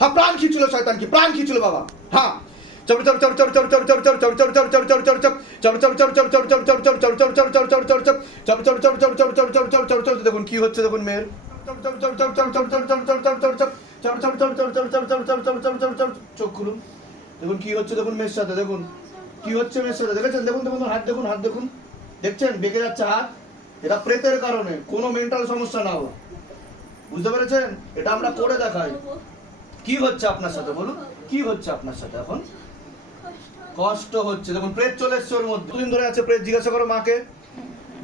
হ্যাঁ প্রাণ খিঁচুলো শয়তান কি প্রাণ খিঁচুলো বাবা হ্যাঁ দেখুন কি হচ্ছে দেখুন মেয়ের চোখ খুলুন দেখুন কি হচ্ছে দেখুন মেয়ের সাথে দেখুন কি হচ্ছে মেয়ের সাথে দেখেছেন দেখুন দেখুন হাত দেখুন হাত দেখুন দেখছেন বেঁকে যাচ্ছে হাত এটা প্রেতের কারণে কোনো মেন্টাল সমস্যা না হোক বুঝতে পেরেছেন এটা আমরা করে দেখাই কি হচ্ছে আপনার সাথে বলুন কি হচ্ছে আপনার সাথে এখন কষ্ট হচ্ছে যখন প্রেত চলে এসছে ওর মধ্যে দুদিন ধরে আছে প্রেত জিজ্ঞাসা করো মাকে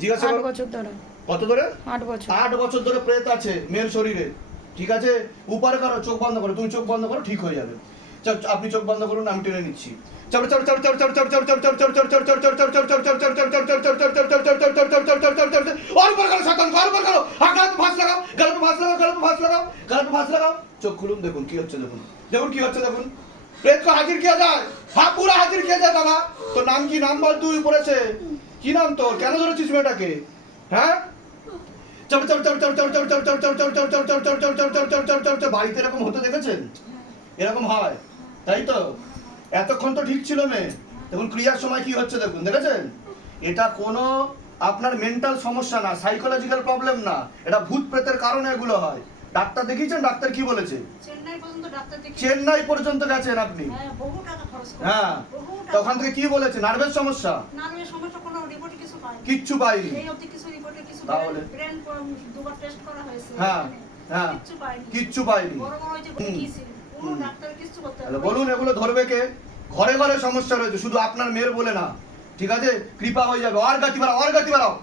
জিজ্ঞাসা করো বছর ধরে কত ধরে আট বছর আট বছর ধরে প্রেত আছে মেয়ের শরীরে ঠিক আছে উপারে করো চোখ বন্ধ করো তুমি চোখ বন্ধ করো ঠিক হয়ে যাবে আপনি চোখ বন্ধ করুন আমি টেনে নিচ্ছি লাগাও লাগাও লাগাও লাগাও চোখ খুলুন দেখুন কি হচ্ছে দেখুন দেখুন কি হচ্ছে দেখুন প্রেতকে হাজির কিয়া যায় হ্যাঁ পুরো হাজির কিয়া যায় দাদা তোর নাম কি নাম বল তুই পড়েছে কি নাম তোর কেন ধরেছিস মেয়েটাকে হ্যাঁ বাড়িতে এরকম হতে দেখেছেন এরকম হয় তাই তো এতক্ষণ তো ঠিক ছিল মেয়ে দেখুন ক্রিয়ার সময় কি হচ্ছে দেখুন দেখেছেন এটা কোনো আপনার মেন্টাল সমস্যা না সাইকোলজিক্যাল প্রবলেম না এটা ভূত প্রেতের কারণে এগুলো হয় ডাক্তার দেখিয়েছেন? ডাক্তার কি বলেছে? চেন্নাই পর্যন্ত গেছেন আপনি? হ্যাঁ, হ্যাঁ তখন থেকে কি বলেছে? নার্ভের সমস্যা? কিচ্ছু পাইনি তাহলে? হ্যাঁ হ্যাঁ কিচ্ছু পাইনি বলুন এগুলো ধরবে কে? ঘরে ঘরে সমস্যা রয়েছে শুধু আপনার মেয়ের বলে না। ঠিক আছে? কৃপা হয়ে যাবে। অর গাতি বাড়াও অর গাতি বাড়াও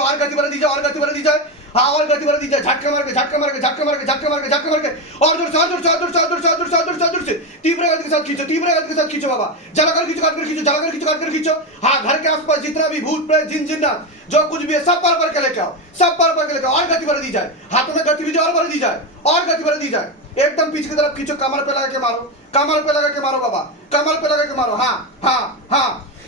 और गति दीजिए और गति दीजिए हाँ और गति दीजिए मार के मार के मार के मार के मार के और से तीव्र गति के साथ खींचो तीव्र गति के साथ खींचो बाबा खींचो काट कर खींचो खींचो काट कर खींचो हाँ घर के आसपास जितना भी भूत प्रेत जिन जिन्ना जो कुछ भी है सब पर पर के लेके आओ सब पर पर के लेके और गति बढ़ा दी जाए हाथ में गति भी और बढ़ा दी जाए और गति बढ़ा दी जाए एकदम पीछे की तरफ़ खींचो कमर पे लगा के मारो कमर पे लगा के मारो बाबा कमर पे लगा के मारो हाँ हाँ हाँ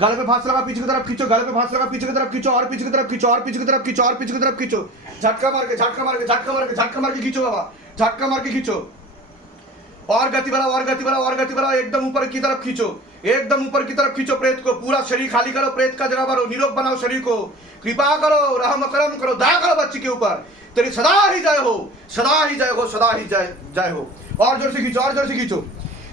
गाले पे फांस लगा पीछे की तरफ खींचो गाले पे फांस लगा पीछे की तरफ खींचो और पीछे की तरफ खींचो और पीछे की तरफ खींचो और पीछे की तरफ खींचो झटका मार के झटका मार के झटका मार के झटका मार के खींचो बाबा झटका मार के खींचो और गति बढ़ाओ और गति बढ़ाओ और गति बढ़ाओ एकदम ऊपर की तरफ खींचो एकदम ऊपर की तरफ खींचो प्रेत को पूरा शरीर खाली करो प्रेत का जगह भरो निरोग बनाओ शरीर को कृपा करो रहम करम करो दया करो बच्ची के ऊपर तेरी सदा ही जय हो सदा ही जय हो सदा ही जय जय हो और जोर से खींचो और जोर से खींचो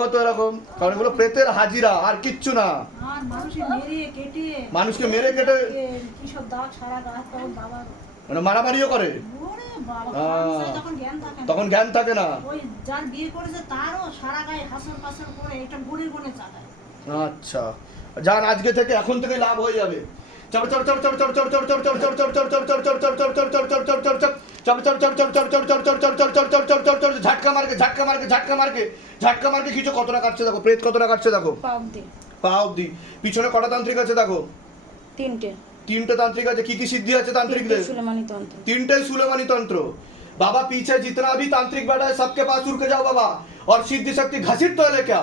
হতো এরকম কারণ এগুলো প্রেতের হাজিরা আর কিচ্ছু না। মানুষকে মেরে কেটে মানে মারামারিও করে। তখন জ্ঞান থাকে না। আচ্ছা। যার আজকে থেকে এখন থেকে লাভ হয়ে যাবে। চাপ ঝাটকা ঝাটকা ঝাটকা ঝাটকা কিছু কতটা কাটছে দেখো প্রেত কতটা কাটছে দেখো পা অব্দি পিছনে কটা তান্ত্রিক আছে দেখো তিনটে তিনটে তান্ত্রিক আছে কি কি সিদ্ধি আছে তান্ত্রিকদের তিনটাই সুলেমানি তন্ত্র বাবা पीछे जितना भी तांत्रिक बैठा है सबके पास যাও বাবা जाओ সিদ্ধি শক্তি सिद्धि তো घसीट तो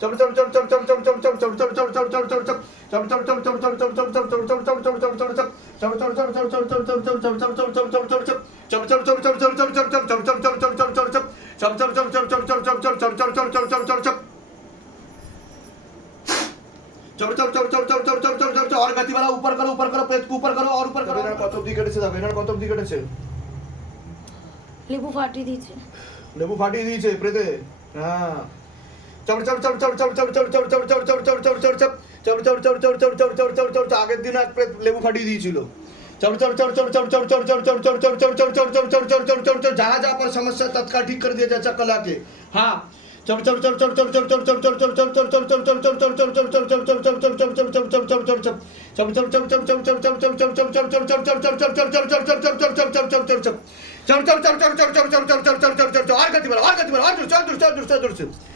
চল চল চল চল চল চল চল চল চল চল চল চল চল চল और गति वाला ऊपर करो ऊपर करो प्रेत को ऊपर करो और ऊपर करो এনার কত অবধি কেটেছে দাদা এনার কত অবধি কেটেছে লেবু ফাটিয়ে দিয়েছে লেবু ফাটিয়ে দিয়েছে প্রেতে হ্যাঁ আগের দিন এক প্লেট লেবু ফাটিয়ে দিয়েছিল जहाँ जहाँ पर समस्या तत्काल ठीक कर दिया जाए कला के हाँ और गति बढ़ाओ और गति बढ़ाओ और दूर दूर दूर दूर दूर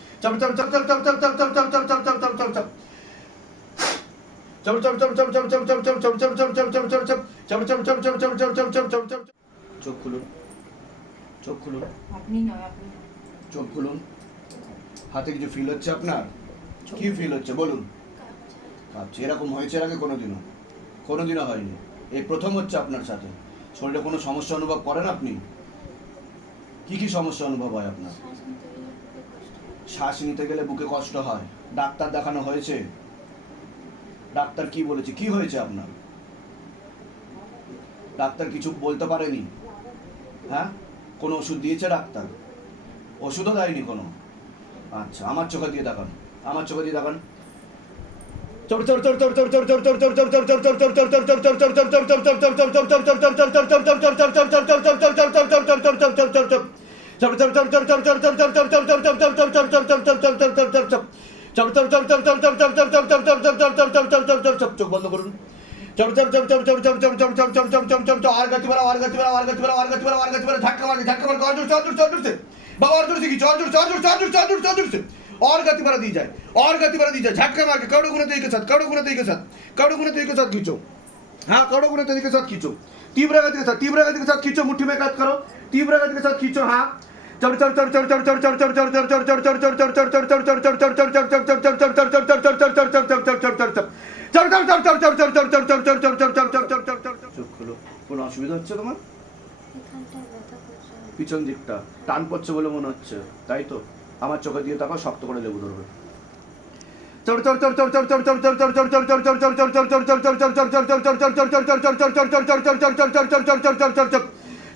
চপ চপ চপ চপ চপ চপ চপ চপ চপ চপ চপ চপ চপ চপ চপ চোখ খুলুন চোখ খুলুন আপনি নয় আপনি চোখ খুলুন হাতে কিছু ফিল হচ্ছে আপনার কি ফিল হচ্ছে বলুন কাঁপছে এরকম হয়েছে এর আগে কোনোদিনও কোনোদিনও হয়নি এই প্রথম হচ্ছে আপনার সাথে শরীরে কোনো সমস্যা অনুভব করেন আপনি কি কি সমস্যা অনুভব হয় আপনার শ্বাস নিতে গেলে বুকে কষ্ট হয় ডাক্তার দেখানো হয়েছে ডাক্তার কি বলেছে কি হয়েছে আপনার ডাক্তার কিছু বলতে পারেনি হ্যাঁ কোনো ওষুধ দিয়েছে ডাক্তার ওষুধও দেয়নি কোনো আচ্ছা আমার চোখে দিয়ে দেখান আমার চোখে দিয়ে দেখান চপ चल चल चल और गति बना और गति बढ़ा दी जाए और गति बढ़ा दी जाए झटका मार के करोड़ गुण तरीके साथ करोड़ गुण तरीके साथ करोड़ गुण तरीके साथ खींचो हाँ करोड़ गुण तरीके साथ खींचो। तीव्र गति के साथ तीव्र गति के साथ खींचो, मुट्ठी में कट करो। तीव्र गति के साथ खींचो हाँ। কোনো অসুবিধা হচ্ছে পিছন দিকটা। টান পড়ছে বলে মনে হচ্ছে। তাই তো? আমার চোখে দিয়ে তাকাও, শক্ত করে লেবু ধরবে। চর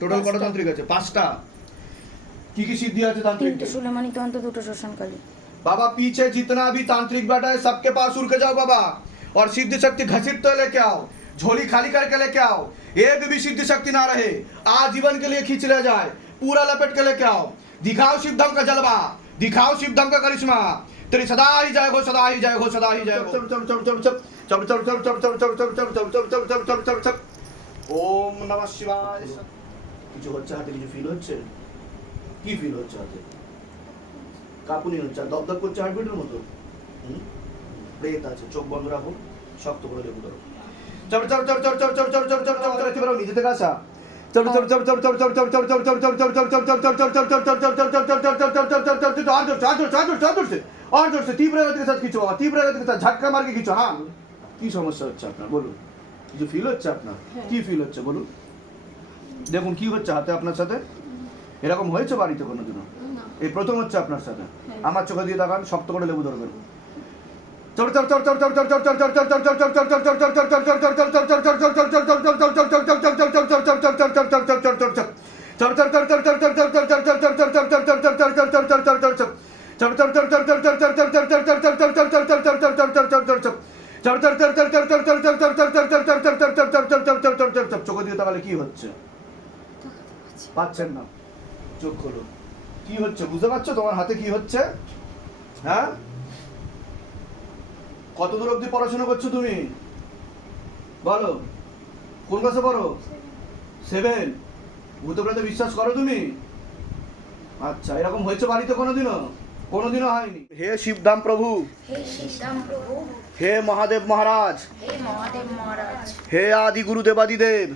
টোটাল কটা তান্ত্রিক আছে পাঁচটা কি কি সিদ্ধি আছে তান্ত্রিক তিনটে সুলেমানি তন্ত্র দুটো শ্মশানকালী बाबा पीछे जितना भी तांत्रिक बैठा है सबके पास उड़ के जाओ बाबा और सिद्ध शक्ति घसीट तो लेके आओ झोली खाली करके लेके आओ एक भी सिद्ध शक्ति ना रहे आजीवन के लिए खींच ले जाए पूरा लपेट के लेके आओ दिखाओ शिवधम का जलवा दिखाओ शिवधम का करिश्मा तेरी सदा ही जय हो सदा ही जय हो सदा ही जय हो ওম নমঃ শিবায় কিছু হচ্ছে হাতে কিছু ফিল হচ্ছে কি ফিল হচ্ছে হাতে কাঁপুনি হচ্ছে আর দপদপ করছে হার্টবিটের মতো প্রেত আছে চোখ বন্ধ রাখো শক্ত করে লেবু ধরো নিজে থেকে আসা কিছু হ্যাঁ কি সমস্যা হচ্ছে আপনার বলুন কিছু ফিল হচ্ছে আপনার কি ফিল হচ্ছে বলুন দেখুন কি হচ্ছে হাতে আপনার সাথে এরকম হয়েছে বাড়িতে কোনোদিনও না এই প্রথম হচ্ছে আপনার সাথে হ্যাঁ। আমার চোখে দিয়ে তাকান শক্ত করে লেবু ধরবেন চোখে দিয়ে তাকালে কি হচ্ছে পাচ্ছেন না। চোখ খোলো। কি হচ্ছে? বুঝতে পারছ তোমার হাতে কি হচ্ছে? হ্যাঁ? কত দূর অবধি পড়াশোনা করছ তুমি? বলো। কোন ক্লাসে পড়ো? সেভেন ভূতপ্রেতে বিশ্বাস করো তুমি? আচ্ছা এরকম হয়েছে বাড়িতে কোনোদিনও? কোনোদিনও হয়নি। হে শিবধাম প্রভু। হে প্রভু। মহাদেব মহারাজ। হে মহাদেব মহারাজ। হে আদি গুরু দেবাদিদেব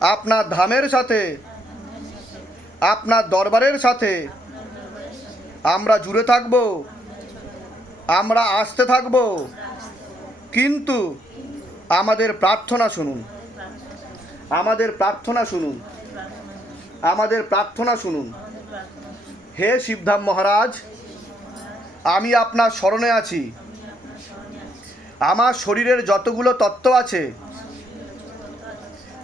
আপনার ধামের সাথে, আপনার দরবারের সাথে আমরা জুড়ে থাকব, আমরা আসতে থাকব। কিন্তু আমাদের প্রার্থনা শুনুন। আমাদের প্রার্থনা শুনুন। আমাদের প্রার্থনা শুনুন। হে শিবধাম মহারাজ, আমি আপনার স্মরণে আছি। আমার শরীরের যতগুলো তত্ত্ব আছে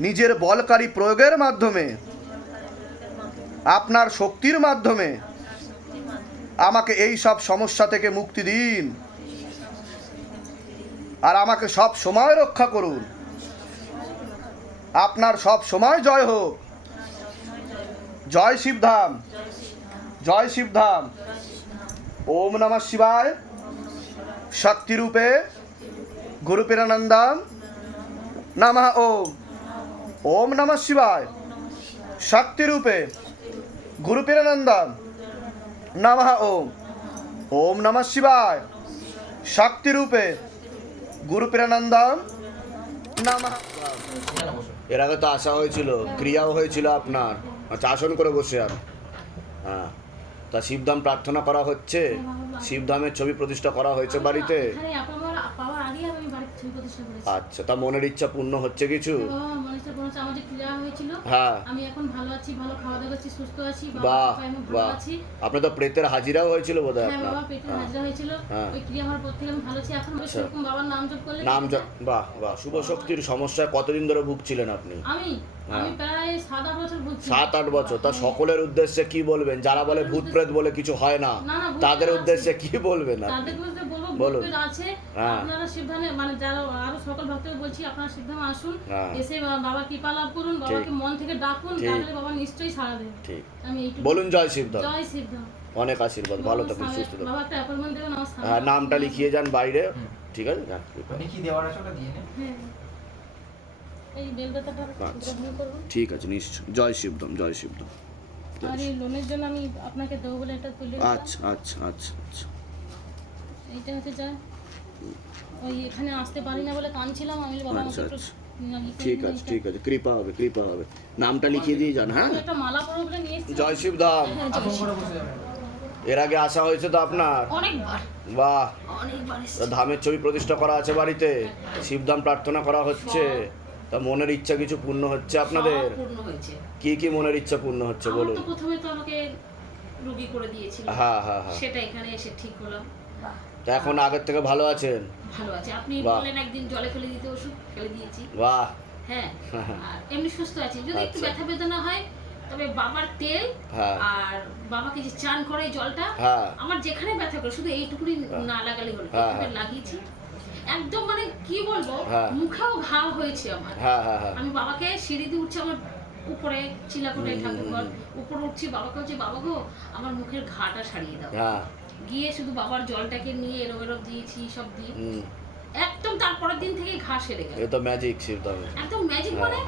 নিজের বলকারী প্রয়োগের মাধ্যমে, আপনার শক্তির মাধ্যমে, আমাকে এই সব সমস্যা থেকে মুক্তি দিন। আর আমাকে সব সময় রক্ষা করুন। আপনার সব সময় জয় হোক। জয় শিবধাম। জয় শিবধাম। ওম নমঃ শিবায়। শক্তিরূপে গুরুপিরানন্দম। নমঃ ওম। ওম নম শিবায়। শক্তিরূপে গুরুপিরানন্দম নম ওম। ওম নম শিবায়। শক্তিরূপে গুরুপিরানন্দম নম এর আগে তো আসা হয়েছিল, ক্রিয়াও হয়েছিল আপনার। আচ্ছা আসন করে বসে আর। হ্যাঁ। তা শিবধাম প্রার্থনা করা হচ্ছে? শিবধামের ছবি প্রতিষ্ঠা করা হয়েছে বাড়িতে? আচ্ছা তা মনের ইচ্ছা পূর্ণ হচ্ছে কিছু? হ্যাঁ। বাহ বাহ। আপনার তো প্রেতের হাজিরাও হয়েছিল বোধ হয় হ্যাঁ। হ্যাঁ। হ্যাঁ। আচ্ছা। বাবার নাম? বাহ বাহ। শুভ শক্তির সমস্যায় কতদিন ধরে ভুগছিলেন আপনি? আমি? হ্যাঁ। সাত আট বছর ভুগছি সাত আট বছর। তা সকলের উদ্দেশ্যে কি বলবেন? যারা বলে ভূত প্রেত বলে কিছু হয় না তাদের উদ্দেশ্যে কি বলবেন বলুন। আছে। হ্যাঁ। আপনারা সিদ্ধানে মানে যারা আরও সকল ভক্তকে বলছি আপনারা সিদ্ধান্ত আসুন। হ্যাঁ। এসে কৃপা লাভ করুন বাবাকে মন থেকে ডাকুন তাহলে বাবা নিশ্চয়ই সাড়া দেবে। ঠিক। আমি বলুন জয় শিবধাম জয় সিদ্ধা অনেক আশীর্বাদ। ভালো থাকুন সুস্থ থাকুন। বাবা একটা অ্যাপয়েন্টমেন্ট দেবেন আমার হ্যাঁ নামটা লিখিয়ে যান বাইরে। ঠিক আছে যান কি দেওয়ার আছে ওটা দিয়ে হ্যাঁ। এই বেলপাতাটা আচ্ছা। ঠিক আছে নিশ্চয়। জয় শিবধাম জয় শিবধাম। আর এই লোনের জন্য আমি আপনাকে দেবো বলে এটা তুলে আচ্ছা আচ্ছা আচ্ছা আচ্ছা। এইটা হচ্ছে যা ওই এখানে আসতে পারি না বলে আমি বাবা আচ্ছা, আচ্ছা। ঠিক আছে ঠিক আছে কৃপা হবে কৃপা হবে। নামটা লিখিয়ে দিয়ে যান হ্যাঁ? একটা মালা পরবো বলে নিয়ে এসেছি। জয় শিবধাম। হ্যাঁ, এর আগে আসা হয়েছে তো আপনার? অনেকবার। বাহ। ধামের ছবি প্রতিষ্ঠা করা আছে বাড়িতে। শিবধাম প্রার্থনা করা হচ্ছে। তা মনের ইচ্ছা কিছু পূর্ণ হচ্ছে আপনাদের? পূর্ণ হয়েছে। কি কি মনের ইচ্ছা পূর্ণ হচ্ছে বলুন। তো প্রথমে তো আমাকে রুগী করে দিয়েছিল। হ্যাঁ হ্যাঁ হ্যাঁ। সেটা এখানে এসে ঠিক হলাম। তা এখন আগের থেকে ভালো আছেন? ভালো আছে। আপনি বাহ। বললেন একদিন জলে ফেলে দিতে ওষুধ ফেলে দিয়েছি। বাহ। হ্যাঁ আর এমনি সুস্থ আছি। যদি একটু আচ্ছা। ব্যথা বেদনা হয় তবে বাবার তেল হ্যাঁ। আর বাবাকে যে চান করে জলটা হ্যাঁ। আমার যেখানে ব্যথা করে শুধু এইটুকুনি না লাগালে হলো। হ্যাঁ। লাগিয়েছি একদম মানে কি বলব হ্যাঁ। মুখেও ঘা হয়েছে আমার। হ্যাঁ হ্যাঁ আমি বাবাকে সিঁড়িতে উঠছি আমার উপরে চিলাকোটে ঠাকুরঘর উপরে উঠছি বাবাকে হচ্ছে বাবা গো আমার মুখের ঘাটা সারিয়ে দাও। হ্যাঁ। গিয়ে শুধু বাবার জলটাকে নিয়ে এরো এরো দিয়েছি সব দিয়ে। একদম তারপরের দিন থেকে ঘা সেরে গেল। এ তো ম্যাজিক শিবধাম একদম ম্যাজিক মানে।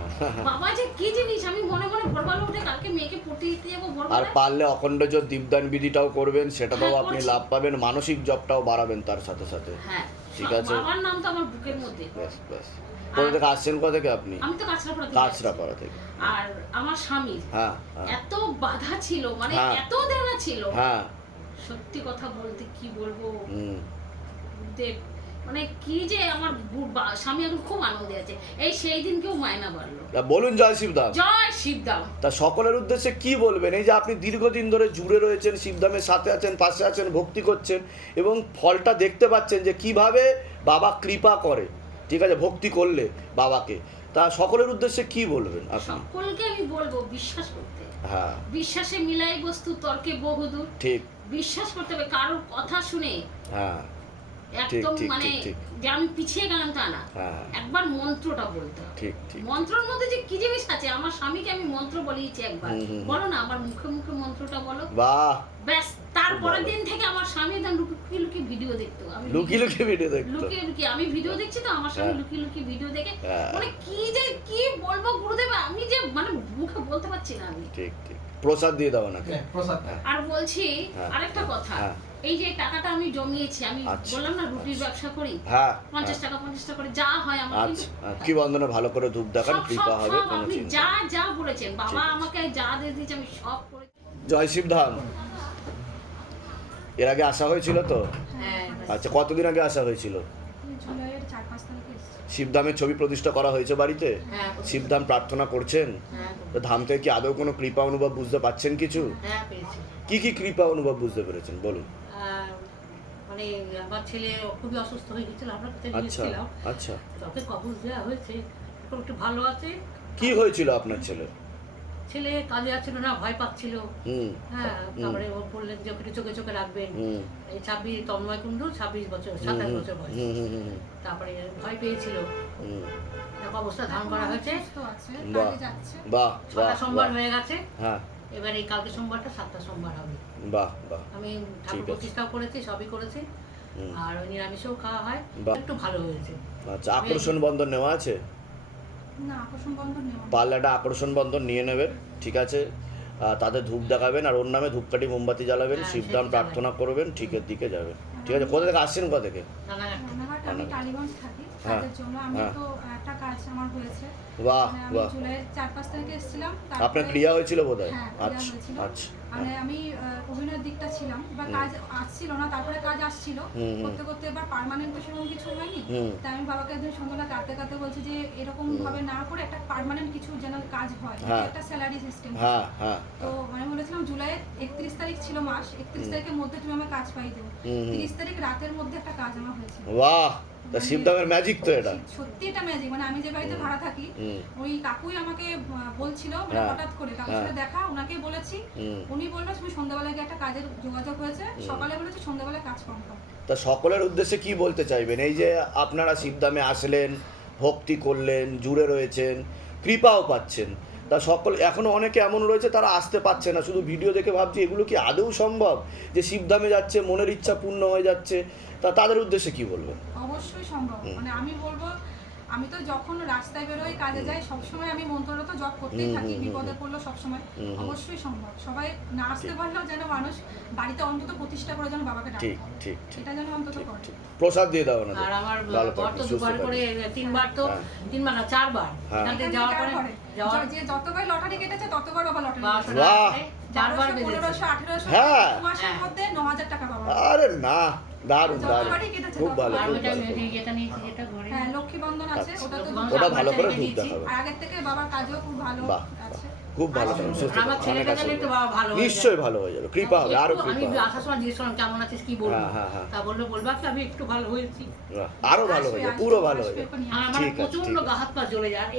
বাবা যে কি জিনিস আমি মনে মনে ভোরবেলা উঠে কালকে মেয়েকে পড়তে দিতে যাব আর পারলে অখণ্ড যে দীপদান বিধিটাও করবেন সেটাতেও আপনি লাভ পাবেন মানসিক জবটাও বাড়াবেন তার সাথে সাথে। হ্যাঁ। ঠিক আছে। আমার নাম তো আমার বুকের মধ্যে। ব্যাস ব্যাস। কোথা থেকে আসছেন কোথা থেকে আপনি? আমি তো কাছড়া পড়া কাঁচরাপাড়া থেকে। আর আমার স্বামী হ্যাঁ হ্যাঁ। এত বাধা ছিল মানে হ্যাঁ। এত দেনা ছিল। হ্যাঁ। সত্যি কথা বলতে কি বলব? হুম। দেব মানে কি যে আমার স্বামী এখন খুব আনন্দে আছে। এই সেই দিন কেউ মায়না বাড়লো বলুন জয় শিবধাম জয় শিবদাম। তা সকলের উদ্দেশ্যে কি বলবেন? এই যে আপনি দীর্ঘদিন ধরে জুড়ে রয়েছেন শিবধামের সাথে আছেন পাশে আছেন ভক্তি করছেন এবং ফলটা দেখতে পাচ্ছেন যে কীভাবে বাবা কৃপা করে। ঠিক আছে ভক্তি করলে বাবাকে। তা সকলের উদ্দেশ্যে কি বলবেন সকলকে আমি বলব বিশ্বাস করতে। হ্যাঁ। বিশ্বাসে মিলাই বস্তু তর্কে বহুদূর। ঠিক। বিশ্বাস করতে হবে কারোর কথা শুনে হ্যাঁ। একদম ঠিক, মানে। যে আমি পিছিয়ে গেলাম তা না। হ্যাঁ। একবার মন্ত্রটা বলতে ঠিক ঠিক। মন্ত্রের মধ্যে যে কি জিনিস আছে আমার স্বামীকে আমি মন্ত্র বলিয়েছি একবার। বলো না আমার মুখে মুখে মন্ত্রটা বলো। বাহ! ব্যাস তারপরের দিন থেকে আমার স্বামী একদম লুকিয়ে লুকিয়ে ভিডিও দেখতো। আমি লুকিয়ে লুকিয়ে ভিডিও দেখতো। লুকিয়ে লুকিয়ে আমি ভিডিও দেখছি তো আমার স্বামী হ্যাঁ। লুকিয়ে লুকিয়ে ভিডিও দেখে। হ্যাঁ। মানে কি যে কি বলব গুরুদেব আমি যে মানে মুখে বলতে পারছি না আমি। ঠিক ঠিক। প্রসাদ দিয়ে দাও হ্যাঁ, প্রসাদ। আর বলছি হ্যাঁ। আরেকটা কথা। হ্যাঁ। এই যে টাকাটা আমি জমিয়েছি আমি আচ্ছা। বললাম না রুটির ব্যবসা করি হ্যাঁ পঞ্চাশ টাকা পঞ্চাশ টাকা করে যা হয় আমার আচ্ছা আচ্ছা। কি বন্ধনে ভালো করে ধূপ দেখান কৃপা হবে আপনি যা যা বলেছেন বাবা আমাকে যা দিয়ে দিয়েছে আমি সব করেছি জয় শিবধাম এর আগে আসা হয়েছিল তো? হ্যাঁ আচ্ছা কতদিন আগে আসা হয়েছিল। শিবধামের ছবি প্রতিষ্ঠা করা হয়েছে বাড়িতে? হ্যাঁ শিবধাম প্রার্থনা করছেন? হ্যাঁ তো ধাম থেকে কি আদৌ কোনো কৃপা অনুভব বুঝতে পাচ্ছেন কিছু? হ্যাঁ পেয়েছি। কি কি কৃপা অনুভব বুঝতে পেরেছেন? বলুন। মানে আমার ছেলে খুবই অসুস্থ হয়ে গেছিল আমরা কোথায় আচ্ছা গিয়েছিলাম। আচ্ছা। তাকে কবজ দেওয়া হয়েছে এখন একটু ভালো আছে। কি হয়েছিল আপনার ছেলে? ছেলে কাজে যাচ্ছিল না ভয় পাচ্ছিল। হ্যাঁ তারপরে ও বললেন যে ওকে চোখে চোখে রাখবেন। এই ছাব্বিশ তন্ময় কুণ্ডু ছাব্বিশ বছর সাতাশ বছর বয়স। হুম হুম হুম তারপরে ভয় পেয়েছিল। অবস্থা ধারণ করা হয়েছে। বাহ সোমবার হয়ে গেছে। হ্যাঁ। এবার এই কালকে সোমবারটা সাতটা সোমবার হবে। বাহ বাহ। আমি ঠিক ঠাকুর প্রতিষ্ঠাও করেছি সবই করেছি। আর ওই নিরামিষেও খাওয়া হয়। বাহ। একটু ভালো হয়েছে। আচ্ছা আকর্ষণ বন্ধন নেওয়া আছে? না আকর্ষণ বন্ধন নেওয়া পারলে আকর্ষণ বন্ধন নিয়ে নেবেন ঠিক আছে? তাদের ধূপ দেখাবেন আর ওর নামে ধূপকাঠি মোমবাতি জ্বালাবেন হ্যাঁ, শিবদান প্রার্থনা করবেন ঠিকের দিকে যাবেন। ঠিক আছে কোথা থেকে আসছেন কোথা থেকে? হ্যাঁ, কাজের জন্য আমি হ্যাঁ। বাহ মানে আমি বাহ। জুলাইয়ের চার পাঁচ তারিখে এসেছিলাম আপনার ক্রিয়া হয়েছিল বোধ হয় হ্যাঁ, আচ্ছা আচ্ছা মানে আমি আহ, অভিনয়ের দিকটা ছিলাম বা কাজ আসছিল না তারপরে কাজ আসছিল। করতে করতে এবার পার্মানেন্ট তো সেরকম কিছু হয়নি। তাই আমি বাবাকে একদিন সন্ধ্যাবেলা কাঁদতে কাঁদতে বলছি যে এরকম ভাবে না করে একটা পার্মানেন্ট কিছু যেন কাজ হয় হ্যাঁ। একটা স্যালারি সিস্টেম হ্যাঁ হ্যাঁ তো আমি বলেছিলাম জুলাইয়ের একত্রিশ তারিখ ছিল মাস একত্রিশ তারিখের মধ্যে তুমি আমার কাজ পাই দেবো। তিরিশ তারিখ রাতের মধ্যে একটা কাজ আমার হয়েছে বাহ তা শিবদামের ম্যাজিক তো এটা। সত্যি এটা ম্যাজিক মানে আমি যে বাড়িতে ভাড়া থাকি ওই কাকুই আমাকে বলছিল মানে হ্যাঁ। হঠাৎ করে কাকুর হ্যাঁ। সাথে দেখা ওনাকে বলেছি। উনি বলল তুমি সন্ধ্যাবেলায় গিয়ে একটা কাজের যোগাযোগ হয়েছে। সকালে বলেছে সন্ধ্যাবেলায় কাজ কনফার্ম তা সকলের উদ্দেশ্যে কি বলতে চাইবেন? এই যে আপনারা শিবদামে আসলেন ভক্তি করলেন জুড়ে রয়েছেন কৃপাও পাচ্ছেন। তা সকল এখনও অনেকে এমন রয়েছে তারা আসতে পারছে না। শুধু ভিডিও দেখে ভাবছি এগুলো কি আদৌ সম্ভব? যে শিবধামে যাচ্ছে মনের ইচ্ছা পূর্ণ হয়ে যাচ্ছে। তা তাদের উদ্দেশ্যে কি বলবেন? অবশ্যই সম্ভব। মানে আমি বলব আমি তো যখন রাস্তায় বেরোই কাজে যাই সবসময় আমি মন্ত্ররত জব করতেই থাকি বিপদে পড়ল সবসময়। অবশ্যই সম্ভব। সবাই না আসতে পারলেও যেন মানুষ বাড়িতে অন্তত প্রতিষ্ঠা করে যেন বাবাকে ঠিক ডাকে ঠিক ঠিক। এটা যেন অন্তত করে। প্রসাদ দিয়ে দাও না আর আমার বর তো দুবার করে তিনবার তো হ্যাঁ। তিনবার না চারবার। হ্যাঁ। থেকে এখান যাওয়ার পরে যাওয়ার যে যতবার লটারি কেটেছে ততবার বাবা লটারি বাহ। চারবার বেজেছে। পনেরোশো, আঠেরোশো, হ্যাঁ। দু মাসের হ্যাঁ। মধ্যে ন হাজার টাকা পাবো আরে না। দারুণ দারুণ। খুব ভালো হ্যাঁ লক্ষ্মী বন্ধন আছে আচ্ছা। ওটা ভালো করে দিয়েছি। দেখাবে আর আগের থেকে বাবার কাজও খুব ভালো বাহ, খুব সুস্থ নিশ্চয়ই যাবে। ভালো হয়ে যাবে। কৃপা হবে আরও কৃপা। কেমন আছিস? কি বলব? হ্যাঁ, হ্যাঁ। তা বলল বলবা কি আমি একটু ভালো হয়েছি। আরও ভালো হয়ে যাবে পুরো ভালো হয়ে যাবে। ঠিক আছে,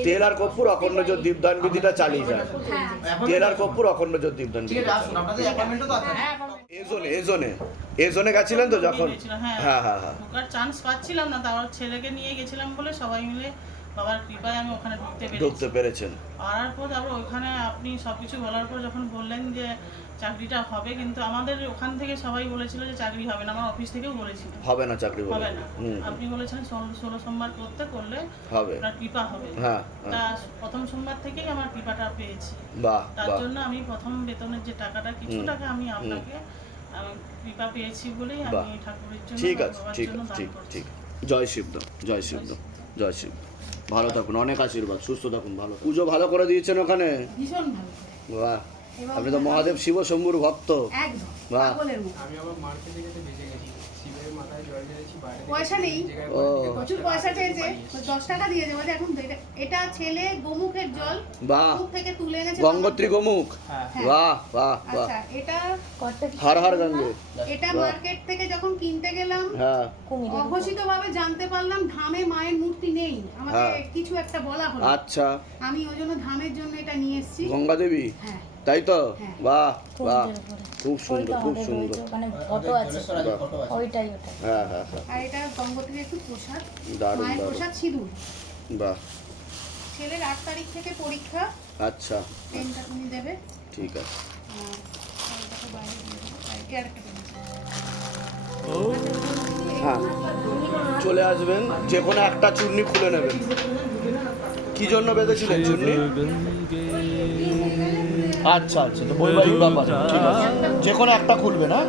তেল আর কর্পূর অখণ্ড জ্যোত দীপদান বিধিটা চালিয়ে যায় তেল আর কর্পূর অখণ্ড জ্যোত দীপদান ঠিক হ্যাঁ এজনে এজনে এজনে গেছিলেন তো যখন? হ্যাঁ। হ্যাঁ হ্যাঁ হ্যাঁ। ঢোকার চান্স পাচ্ছিলাম না তারপর ছেলেকে নিয়ে গেছিলাম বলে সবাই মিলে বাবার কৃপায় আমি ওখানে ঢুকতে ঢুকতে পেরেছেন। পারার পর তারপর ওখানে আপনি সবকিছু বলার পর যখন বললেন যে চাকরিটা হবে কিন্তু আমাদের ওখান থেকে সবাই বলেছিল যে চাকরি হবে না। আমার অফিস থেকেও বলেছিল। হবে না চাকরি বলে। হবে না। আপনি বলেছেন ষোলো সোমবার করতে করলে হবে। আপনার কৃপা হবে। হ্যাঁ তা হ্যাঁ। প্রথম সোমবার থেকেই আমার কৃপাটা পেয়েছি। বাহ তার জন্য আমি প্রথম বেতনের যে টাকাটা কিছু টাকা আমি আপনাকে কৃপা পেয়েছি বলেই আমি ঠাকুরের জন্য ঠিক আছে ঠিক ঠিক ঠিক। জয় শিবদম জয় শিবদম জয় শিব ভালো থাকুন অনেক আশীর্বাদ সুস্থ থাকুন ভালো পুজো ভালো করে দিয়েছেন ওখানে? ভীষণ ভালো বাহ। আপনি তো মহাদেব শিব শম্ভুর ভক্ত। একদম বাহ। পয়সা নেই। প্রচুর পয়সা চেয়েছে। দশ টাকা দিয়েছে। বলে এখন এটা এটা ছেলে গোমুখের জল বাহ। থেকে তুলে এনেছে গঙ্গোত্রী গোমুখ। হ্যাঁ। বাহ বাহ বাহ। আচ্ছা এটা হার হার গঙ্গে এটা মার্কেট থেকে যখন কিনতে গেলাম হ্যাঁ। অঘোষিত ভাবে জানতে পারলাম ধামে মায়ের মূর্তি নেই। আমাকে হ্যাঁ। কিছু একটা বলা হলো। আচ্ছা। আমি ওই জন্য ধামের জন্য এটা নিয়ে এসেছি। গঙ্গা দেবী হ্যাঁ। তাই তো হ্যাঁ। বাহ বাহ। খুব সুন্দর খুব সুন্দর। মানে ফটো আছে ওইটাই ওটাই হ্যাঁ হ্যাঁ হ্যাঁ। আর এটা গঙ্গোত্রীর একটু প্রসাদ। দারুণ মায়ের দারুণ। প্রসাদ সিঁদুর। বাহ। ছেলের আট তারিখ থেকে পরীক্ষা। আচ্ছা। পেনটা তুমি দেবে। ঠিক আছে। হ্যাঁ। চলে আসবেন যে কোনো একটা চূর্ণি খুলে নেবেন। কি জন্য বেঁধেছিলেন চূর্ণি আচ্ছা আচ্ছা তো বৈবাহিক ব্যাপার ঠিক আছে। যে কোনো একটা খুলবে হ্যাঁ